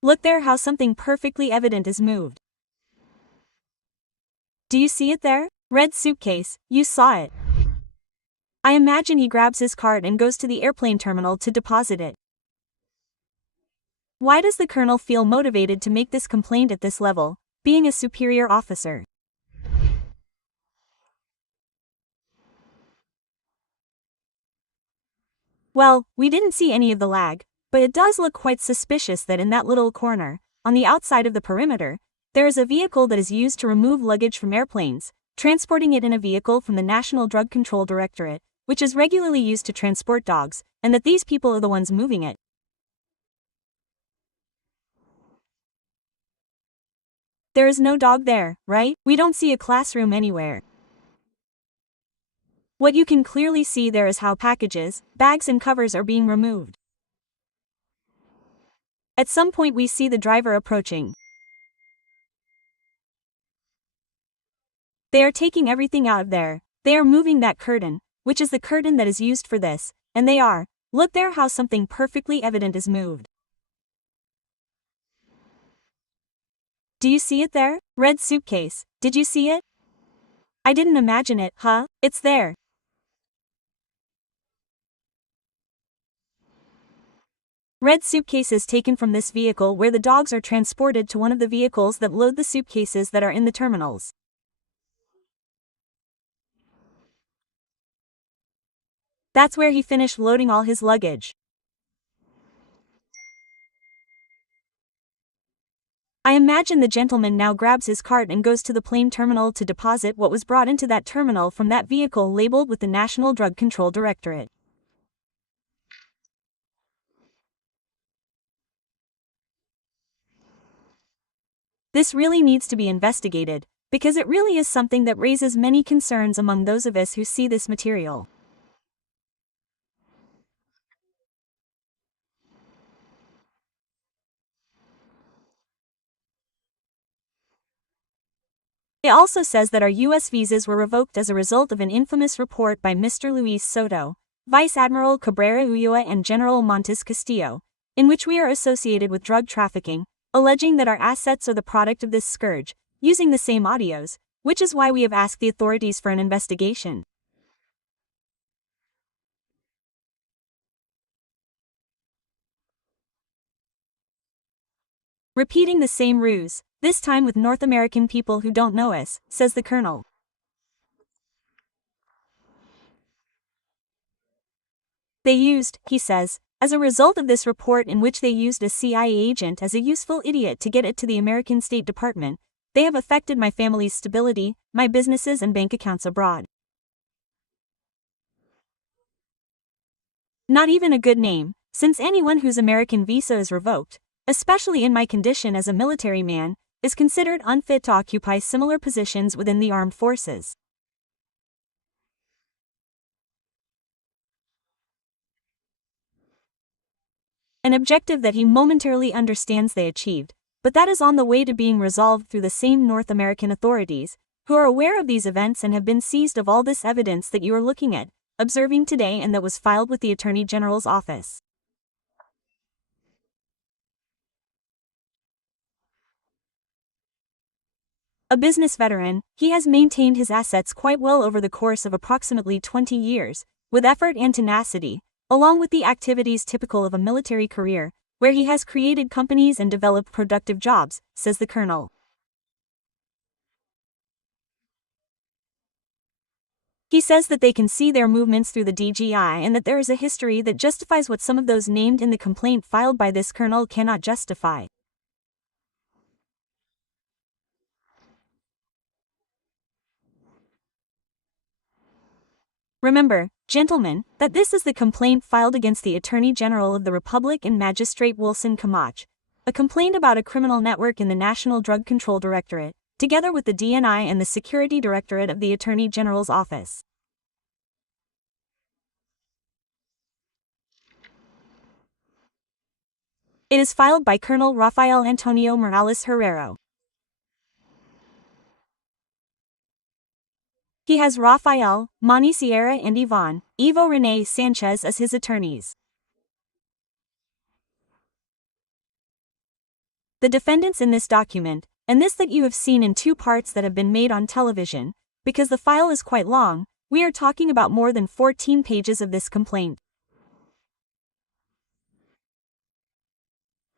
Look there, how something perfectly evident is moved. Do you see it there? Red suitcase, you saw it. I imagine he grabs his card and goes to the airplane terminal to deposit it. Why does the colonel feel motivated to make this complaint at this level, being a superior officer? Well, we didn't see any of the lag, but it does look quite suspicious that in that little corner, on the outside of the perimeter, there is a vehicle that is used to remove luggage from airplanes, transporting it in a vehicle from the National Drug Control Directorate, which is regularly used to transport dogs, and that these people are the ones moving it. There is no dog there, right? We don't see a classroom anywhere. What you can clearly see there is how packages, bags and covers are being removed. At some point we see the driver approaching. They are taking everything out of there. They are moving that curtain, which is the curtain that is used for this, and they are. Look there, how something perfectly evident is moved. Do you see it there? Red suitcase, did you see it? I didn't imagine it, huh? It's there. Red suitcases taken from this vehicle where the dogs are transported to one of the vehicles that load the suitcases that are in the terminals. That's where he finished loading all his luggage. I imagine the gentleman now grabs his cart and goes to the plane terminal to deposit what was brought into that terminal from that vehicle labeled with the National Drug Control Directorate. This really needs to be investigated, because it really is something that raises many concerns among those of us who see this material. It also says that our U.S. visas were revoked as a result of an infamous report by Mr. Luis Soto, Vice Admiral Cabrera Ulloa and General Montes Castillo, in which we are associated with drug trafficking, alleging that our assets are the product of this scourge, using the same audios, which is why we have asked the authorities for an investigation. Repeating the same ruse, this time with North American people who don't know us, says the colonel. They used, he says, as a result of this report in which they used a CIA agent as a useful idiot to get it to the American State Department, they have affected my family's stability, my businesses and bank accounts abroad. Not even a good name, since anyone whose American visa is revoked, especially in my condition as a military man, is considered unfit to occupy similar positions within the armed forces. An objective that he momentarily understands they achieved, but that is on the way to being resolved through the same North American authorities, who are aware of these events and have been seized of all this evidence that you are looking at, observing today and that was filed with the Attorney General's office. A business veteran, he has maintained his assets quite well over the course of approximately 20 years, with effort and tenacity, along with the activities typical of a military career, where he has created companies and developed productive jobs, says the colonel. He says that they can see their movements through the DGI and that there is a history that justifies what some of those named in the complaint filed by this colonel cannot justify. Remember, gentlemen, that this is the complaint filed against the Attorney General of the Republic and Magistrate Wilson Camacho, a complaint about a criminal network in the National Drug Control Directorate, together with the DNI and the Security Directorate of the Attorney General's office. It is filed by Colonel Rafael Antonio Morales Herrero. He has Rafael, Manny Sierra and Ivo Rene Sanchez as his attorneys. The defendants in this document, and this that you have seen in two parts that have been made on television, because the file is quite long, we are talking about more than 14 pages of this complaint.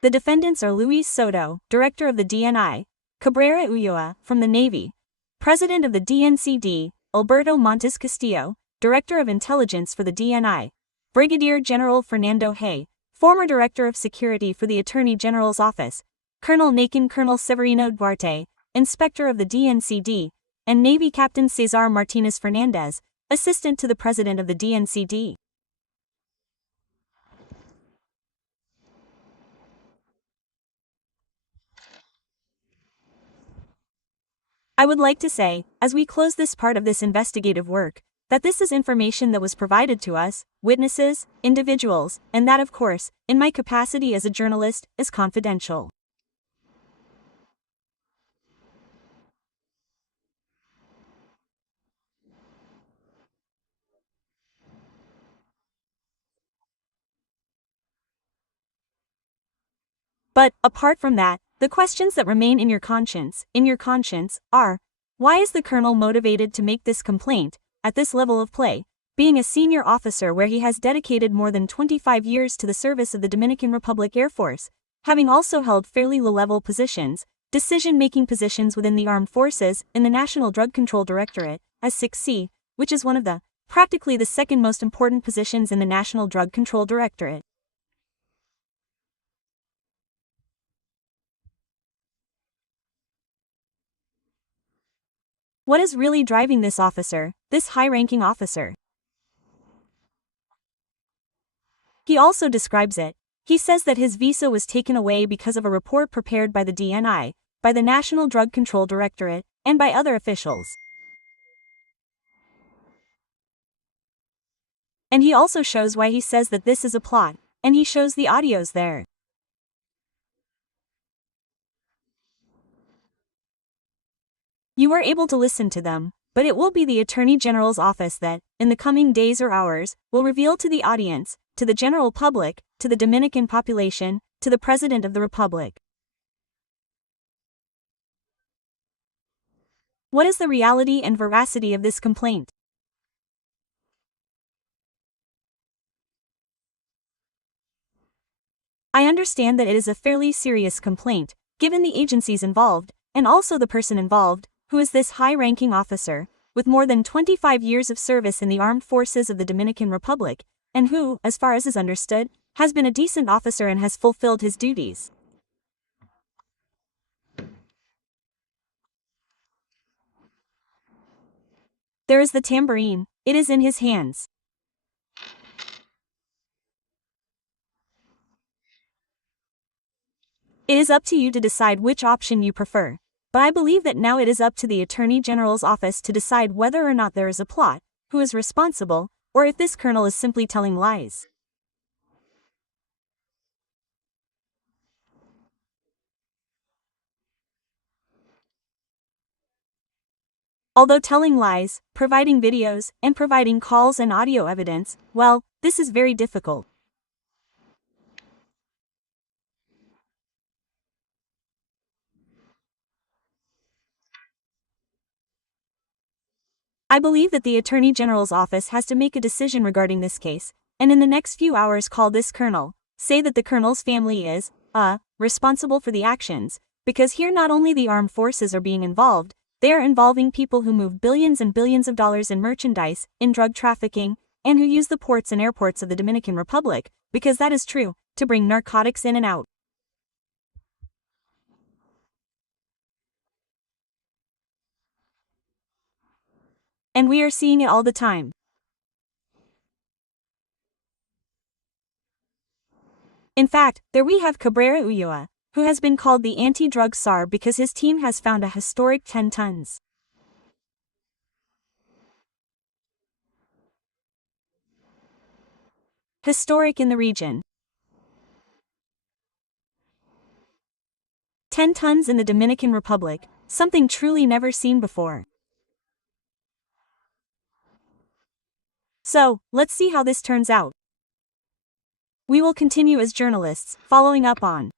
The defendants are Luis Soto, director of the DNI, Cabrera Ulloa, from the Navy, president of the DNCD, Alberto Montes Castillo, director of intelligence for the DNI, Brigadier General Fernando Hay, former director of security for the Attorney General's office, Colonel Nakin Colonel Severino Duarte, inspector of the DNCD, and Navy Captain Cesar Martinez Fernandez, assistant to the president of the DNCD. I would like to say, as we close this part of this investigative work, that this is information that was provided to us, witnesses, individuals, and that of course, in my capacity as a journalist, is confidential. But, apart from that, the questions that remain in your conscience, are, why is the colonel motivated to make this complaint, at this level of play, being a senior officer where he has dedicated more than 25 years to the service of the Dominican Republic Air Force, having also held fairly low-level positions, decision-making positions within the armed forces, in the National Drug Control Directorate, as 6C, which is one of the, practically the second most important positions in the National Drug Control Directorate. What is really driving this officer, this high-ranking officer? He also describes it. He says that his visa was taken away because of a report prepared by the DNI, by the National Drug Control Directorate, and by other officials. And he also shows why he says that this is a plot, and he shows the audios there. You are able to listen to them, but it will be the Attorney General's office that, in the coming days or hours, will reveal to the audience, to the general public, to the Dominican population, to the President of the Republic. What is the reality and veracity of this complaint? I understand that it is a fairly serious complaint, given the agencies involved, and also the person involved, who is this high-ranking officer, with more than 25 years of service in the armed forces of the Dominican Republic, and who, as far as is understood, has been a decent officer and has fulfilled his duties. There is the tambourine, it is in his hands. It is up to you to decide which option you prefer, but I believe that now it is up to the Attorney General's office to decide whether or not there is a plot, who is responsible, or if this colonel is simply telling lies. Although telling lies, providing videos, and providing calls and audio evidence, well, this is very difficult. I believe that the Attorney General's office has to make a decision regarding this case, and in the next few hours call this colonel, say that the colonel's family is, responsible for the actions, because here not only the armed forces are being involved, they are involving people who move billions and billions of dollars in merchandise, in drug trafficking, and who use the ports and airports of the Dominican Republic, because that is true, to bring narcotics in and out. And we are seeing it all the time. In fact, there we have Cabrera Ulloa, who has been called the anti-drug czar because his team has found a historic 10 tons. Historic in the region. 10 tons in the Dominican Republic, something truly never seen before. So, let's see how this turns out. We will continue as journalists, following up on